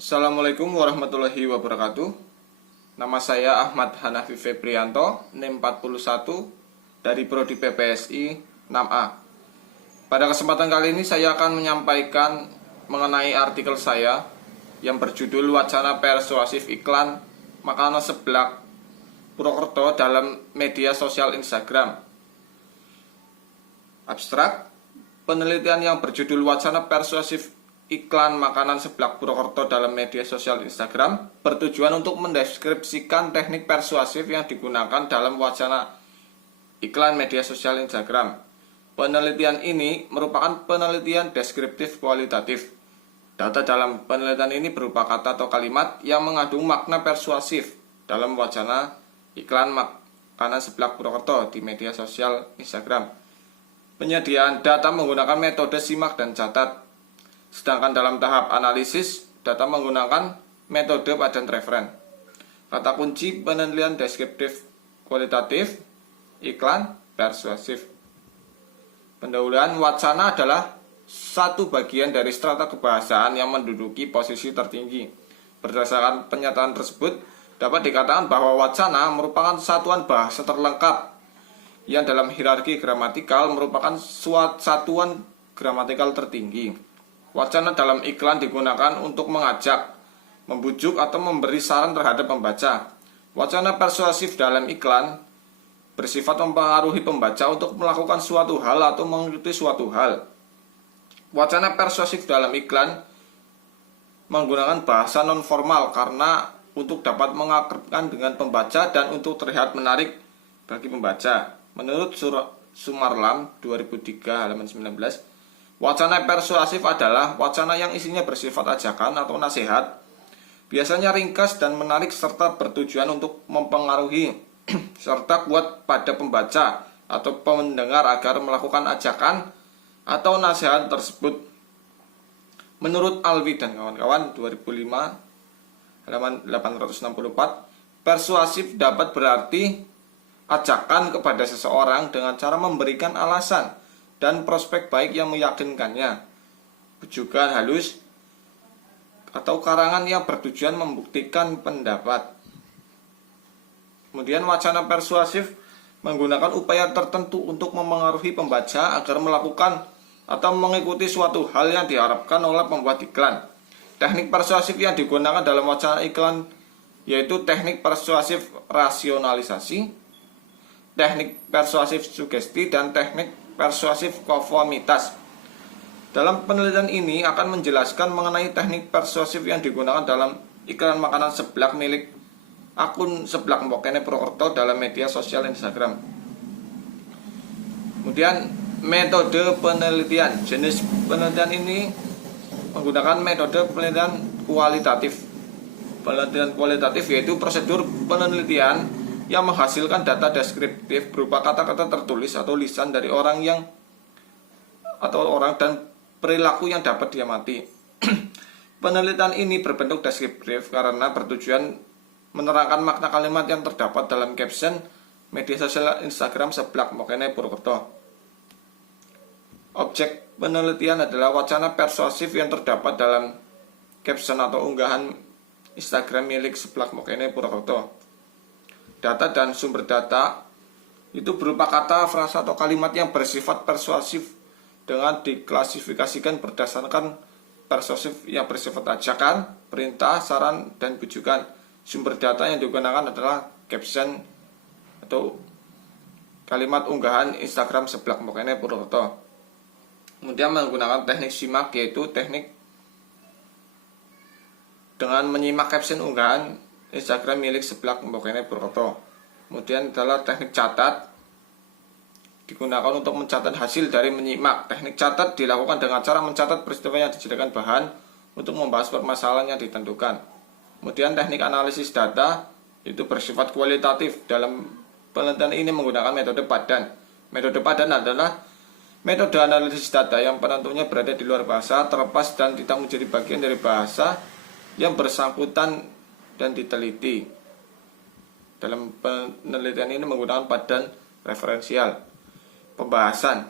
Assalamualaikum warahmatullahi wabarakatuh. Nama saya Ahmad Hanafi Febrianto, NIM 41 dari Prodi PPSI 6A. Pada kesempatan kali ini saya akan menyampaikan mengenai artikel saya yang berjudul Wacana Persuasif Iklan Makanan Seblak Purwokerto dalam Media Sosial Instagram. Abstrak, penelitian yang berjudul Wacana Persuasif Iklan Makanan Seblak Purwokerto dalam Media Sosial Instagram bertujuan untuk mendeskripsikan teknik persuasif yang digunakan dalam wacana iklan media sosial Instagram. Penelitian ini merupakan penelitian deskriptif kualitatif. Data dalam penelitian ini berupa kata atau kalimat yang mengandung makna persuasif dalam wacana iklan makanan seblak Purwokerto di media sosial Instagram. Penyediaan data menggunakan metode simak dan catat. Sedangkan dalam tahap analisis, data menggunakan metode padan referen. Kata kunci penelitian deskriptif kualitatif, iklan persuasif. Pendahuluan, wacana adalah satu bagian dari strata kebahasaan yang menduduki posisi tertinggi. Berdasarkan pernyataan tersebut, dapat dikatakan bahwa wacana merupakan satuan bahasa terlengkap yang dalam hierarki gramatikal merupakan satuan gramatikal tertinggi. Wacana dalam iklan digunakan untuk mengajak, membujuk, atau memberi saran terhadap pembaca. Wacana persuasif dalam iklan bersifat mempengaruhi pembaca untuk melakukan suatu hal atau mengikuti suatu hal. Wacana persuasif dalam iklan menggunakan bahasa non-formal karena untuk dapat mengakrabkan dengan pembaca dan untuk terlihat menarik bagi pembaca. Menurut Sumarlam 2003 halaman 19, wacana persuasif adalah wacana yang isinya bersifat ajakan atau nasihat, biasanya ringkas dan menarik serta bertujuan untuk mempengaruhi serta kuat pada pembaca atau pendengar agar melakukan ajakan atau nasihat tersebut. Menurut Alwi dan kawan-kawan 2005 halaman 864, persuasif dapat berarti ajakan kepada seseorang dengan cara memberikan alasan dan prospek baik yang meyakinkannya, bujukan halus, atau karangan yang bertujuan membuktikan pendapat. Kemudian wacana persuasif menggunakan upaya tertentu untuk memengaruhi pembaca agar melakukan atau mengikuti suatu hal yang diharapkan oleh pembuat iklan. Teknik persuasif yang digunakan dalam wacana iklan yaitu teknik persuasif rasionalisasi, teknik persuasif sugesti, dan teknik persuasif konformitas. Dalam penelitian ini akan menjelaskan mengenai teknik persuasif yang digunakan dalam iklan makanan seblak milik akun Seblak Mbokene Purwokerto dalam media sosial Instagram. Kemudian metode penelitian. Jenis penelitian ini menggunakan metode penelitian kualitatif. Penelitian kualitatif yaitu prosedur penelitian yang menghasilkan data deskriptif berupa kata-kata tertulis atau lisan dari orang dan perilaku yang dapat diamati. Penelitian ini berbentuk deskriptif karena bertujuan menerangkan makna kalimat yang terdapat dalam caption media sosial Instagram Seblak Mbokene Purwokerto. Objek penelitian adalah wacana persuasif yang terdapat dalam caption atau unggahan Instagram milik Seblak Mbokene Purwokerto. Data dan sumber data itu berupa kata, frasa, atau kalimat yang bersifat persuasif dengan diklasifikasikan berdasarkan persuasif yang bersifat ajakan, perintah, saran, dan bujukan. Sumber data yang digunakan adalah caption atau kalimat unggahan Instagram Seblak Mbokene Purwokerto. Kemudian menggunakan teknik simak, yaitu teknik dengan menyimak caption unggahan Instagram milik Seblak Mbokene Purwokerto. Kemudian adalah teknik catat, digunakan untuk mencatat hasil dari menyimak. Teknik catat dilakukan dengan cara mencatat peristiwa yang dijadikan bahan untuk membahas permasalahan yang ditentukan. Kemudian teknik analisis data itu bersifat kualitatif. Dalam penelitian ini menggunakan metode padan. Metode padan adalah metode analisis data yang penentunya berada di luar bahasa, terlepas dan tidak menjadi bagian dari bahasa yang bersangkutan dan diteliti. Dalam penelitian ini menggunakan padan referensial. Pembahasan.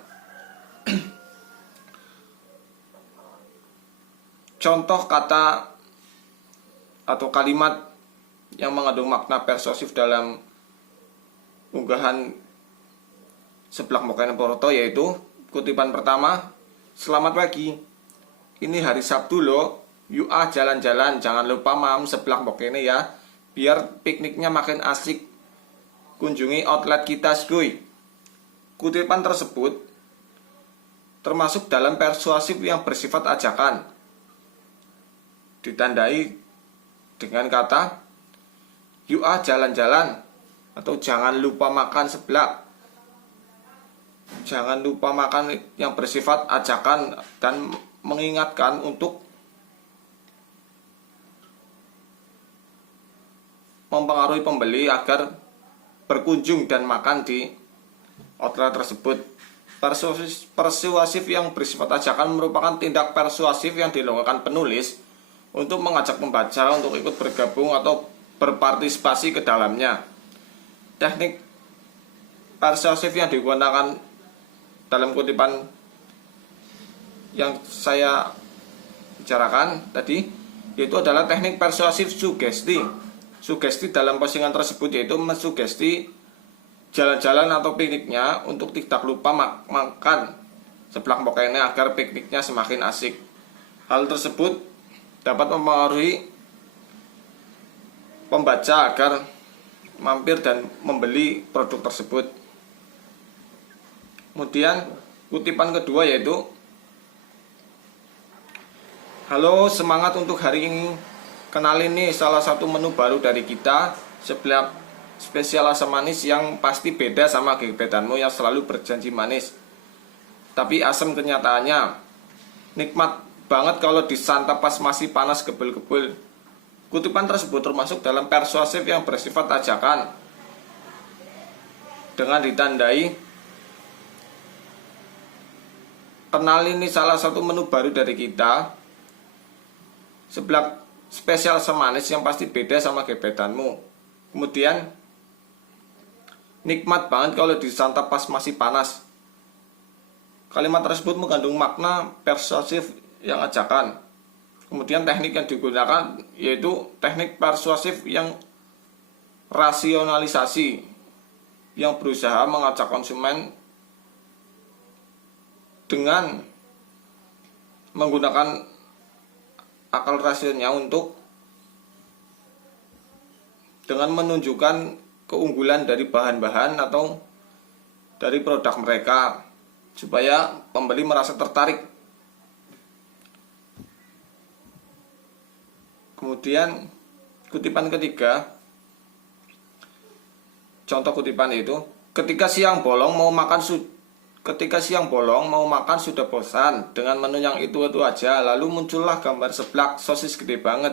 Contoh kata atau kalimat yang mengandung makna persuasif dalam unggahan Seblak Mokene Purwokerto, yaitu kutipan pertama, "Selamat pagi, ini hari Sabtu loh, yuk jalan-jalan, jangan lupa mam Seblak Mokene ya, biar pikniknya makin asik, kunjungi outlet kita skuy." Kutipan tersebut termasuk dalam persuasif yang bersifat ajakan, ditandai dengan kata "yuk jalan-jalan" atau "jangan lupa makan seblak". Jangan lupa makan yang bersifat ajakan dan mengingatkan untuk mempengaruhi pembeli agar berkunjung dan makan di outlet tersebut. Persuasif yang bersifat ajakan merupakan tindak persuasif yang dilakukan penulis untuk mengajak pembaca untuk ikut bergabung atau berpartisipasi ke dalamnya. Teknik persuasif yang digunakan dalam kutipan yang saya bicarakan tadi yaitu adalah teknik persuasif sugesti. Sugesti dalam postingan tersebut yaitu mensugesti jalan-jalan atau pikniknya untuk tidak lupa makan Seblak Mokene agar pikniknya semakin asik. Hal tersebut dapat mempengaruhi pembaca agar mampir dan membeli produk tersebut. Kemudian kutipan kedua yaitu, "Halo, semangat untuk hari ini. Kenalin nih salah satu menu baru dari kita, Seblak spesial asam manis yang pasti beda sama gebetanmu yang selalu berjanji manis. Tapi asam kenyataannya. Nikmat banget kalau disantap pas masih panas gebel-gebel." Kutipan tersebut termasuk dalam persuasif yang bersifat ajakan dengan ditandai, "Kenalin nih salah satu menu baru dari kita, Seblak spesial asam manis yang pasti beda sama gebetanmu. Kemudian, nikmat banget kalau disantap pas masih panas." Kalimat tersebut mengandung makna persuasif yang ajakan. Kemudian teknik yang digunakan yaitu teknik persuasif yang rasionalisasi, yang berusaha mengajak konsumen dengan menggunakan akal rasionalnya untuk dengan menunjukkan keunggulan dari bahan-bahan atau dari produk mereka supaya pembeli merasa tertarik. Kemudian kutipan ketiga, contoh kutipan itu, ketika siang bolong mau makan sudah bosan dengan menu yang itu-itu aja, lalu muncullah gambar seblak sosis gede banget,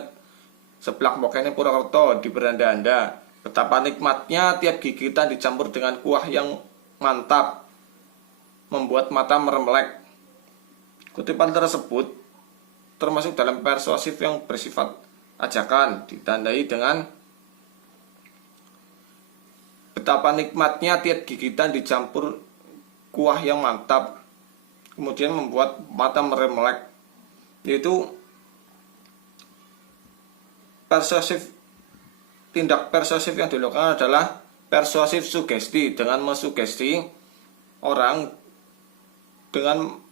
Seblak Mokene Purwokerto di beranda Anda. Betapa nikmatnya tiap gigitan dicampur dengan kuah yang mantap, membuat mata meremelek. Kutipan tersebut termasuk dalam persuasif yang bersifat ajakan, ditandai dengan betapa nikmatnya tiap gigitan dicampur kuah yang mantap, kemudian membuat mata meremelek. Yaitu tindak persuasif yang dilakukan adalah persuasif sugesti, dengan mensugesti orang dengan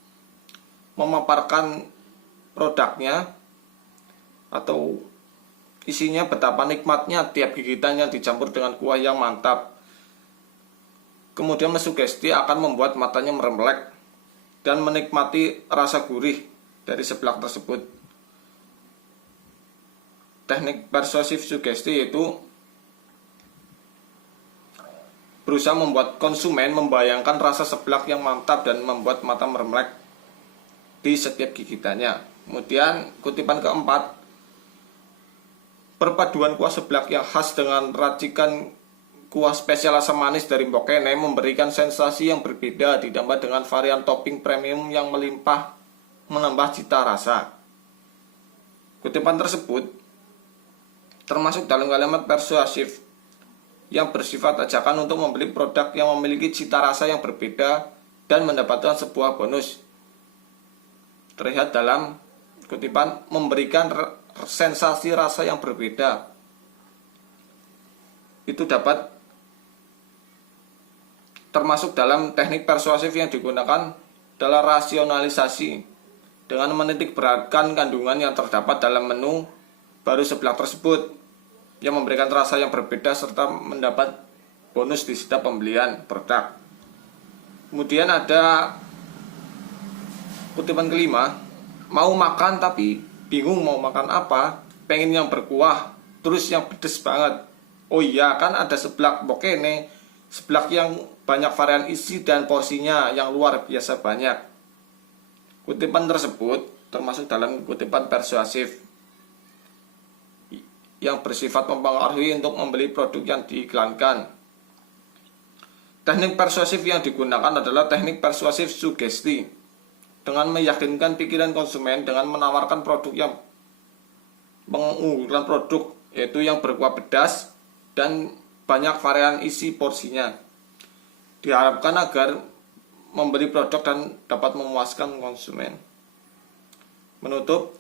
memaparkan produknya atau isinya betapa nikmatnya tiap gigitan yang dicampur dengan kuah yang mantap. Kemudian mensugesti akan membuat matanya meremelek dan menikmati rasa gurih dari seblak tersebut. Teknik persuasif sugesti yaitu berusaha membuat konsumen membayangkan rasa seblak yang mantap dan membuat mata meremelek di setiap gigitannya. Kemudian kutipan keempat, perpaduan kuah seblak yang khas dengan racikan kuah spesial asam manis dari Mokene memberikan sensasi yang berbeda, ditambah dengan varian topping premium yang melimpah menambah cita rasa. Kutipan tersebut termasuk dalam kalimat persuasif yang bersifat ajakan untuk membeli produk yang memiliki cita rasa yang berbeda dan mendapatkan sebuah bonus. Terlihat dalam kutipan memberikan sensasi rasa yang berbeda. Itu dapat termasuk dalam teknik persuasif yang digunakan adalah rasionalisasi dengan menitik beratkan kandungan yang terdapat dalam menu baru seblak tersebut yang memberikan rasa yang berbeda serta mendapat bonus di setiap pembelian produk. Kemudian ada kutipan kelima, mau makan tapi bingung mau makan apa, pengen yang berkuah terus yang pedes banget. Oh iya, kan ada seblak bokene, seblak yang banyak varian isi dan porsinya yang luar biasa banyak. Kutipan tersebut termasuk dalam kutipan persuasif yang bersifat mempengaruhi untuk membeli produk yang diiklankan. Teknik persuasif yang digunakan adalah teknik persuasif sugesti dengan meyakinkan pikiran konsumen dengan menawarkan produk yang mengunggulan produk, yaitu yang berkuah pedas dan banyak varian isi porsinya. Diharapkan agar membeli produk dan dapat memuaskan konsumen. Menutup,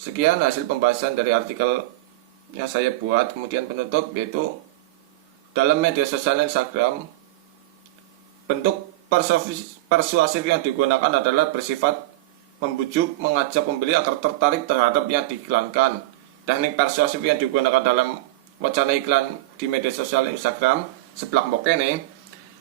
sekian hasil pembahasan dari artikel yang saya buat. Kemudian penutup, yaitu dalam media sosial Instagram, bentuk persuasif yang digunakan adalah bersifat membujuk, mengajak pembeli agar tertarik terhadap yang diiklankan. Teknik persuasif yang digunakan dalam wacana iklan di media sosial Instagram seblak bokene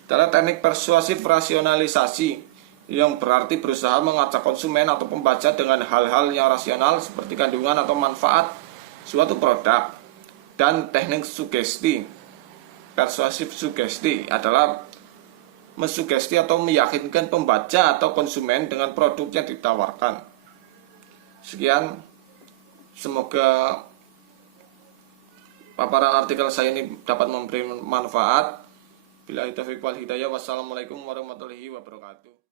adalah teknik persuasif rasionalisasi yang berarti berusaha mengajak konsumen atau pembaca dengan hal-hal yang rasional seperti kandungan atau manfaat suatu produk. Dan teknik sugesti, persuasif sugesti adalah mensugesti atau meyakinkan pembaca atau konsumen dengan produk yang ditawarkan. Sekian, semoga paparan artikel saya ini dapat memberi manfaat. Billahi taufiq wal hidayah. Wassalamualaikum warahmatullahi wabarakatuh.